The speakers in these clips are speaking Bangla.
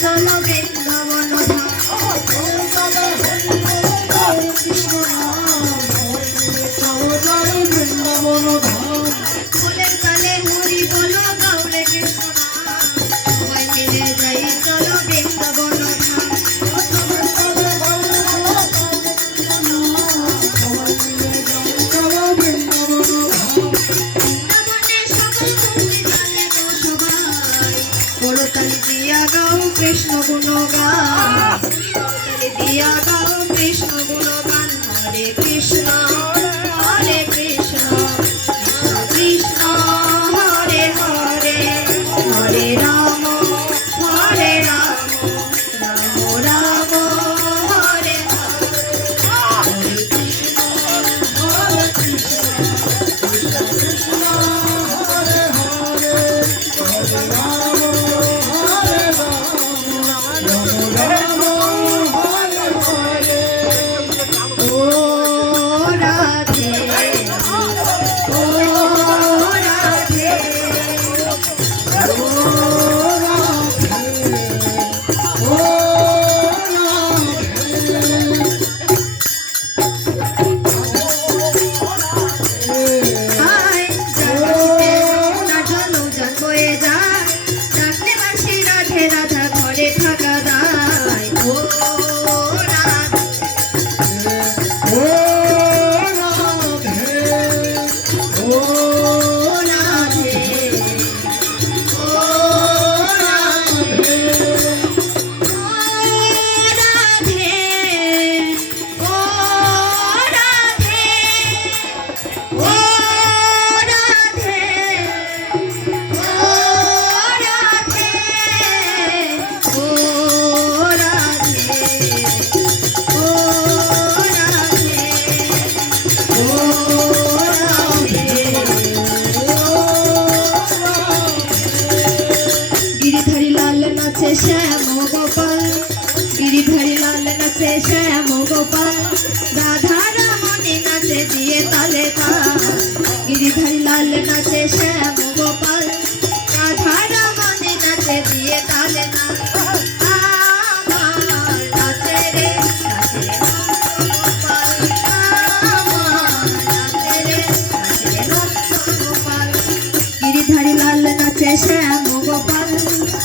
চলো বৃন্দাবন ফুলের কালে হরি বলো গাউরে কৃষ্ণ সবাই মিলে যাই চলো বৃন্দাবন কৃষ্ণ গুণগান দিয়া গাও কৃষ্ণ গুণগান হরে কৃষ্ণ কৃষ্ণ কৃষ্ণ হরে হরে হরে রাম রাম রাম হরে হরে কৃষ্ণ কৃষ্ণ কৃষ্ণ হরে হরে হরে রাম শ্যাম গোপাল গিরিধারী লাল নাচে শ্যাম গোপাল রাধা রমণী নাচে দিয়ে তালে তাল গিরিধারী লাল নাচে শ্যাম গোপাল রাধা রমণী নাচে দিয়ে তালে তাল আমার নাচে রে গোপাল আমার নাচে রে গোপাল গিরিধারী লাল নাচে শ্যাম গোপাল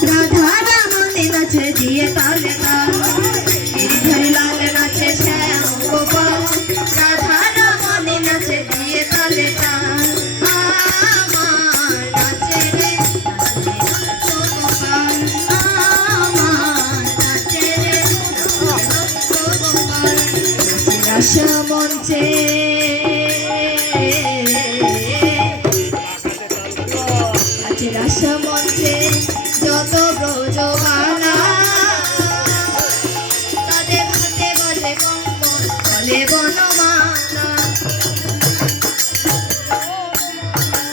রাধা নাচে দিয়ে তালে তাল গিরিধারী লাল নাচে শ্যাম গোপাল রাধা রমণী নাচে দিয়ে তালে তাল আমার নাচে রে গোপাল আমার নাচে রে গোপাল নাচে রাস মঞ্চে নাচে রাস মঞ্চে যত ব্রজবালা তাদের হাতে বাজে কঙ্কণ বলে বনমালা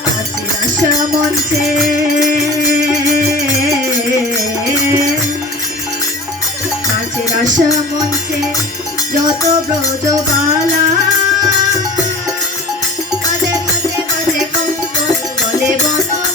নাচে রাস মঞ্চে নাচে রাস মঞ্চে যত ব্রজবালা তাদের হাতে বাজে কঙ্কণ বলে বনমালা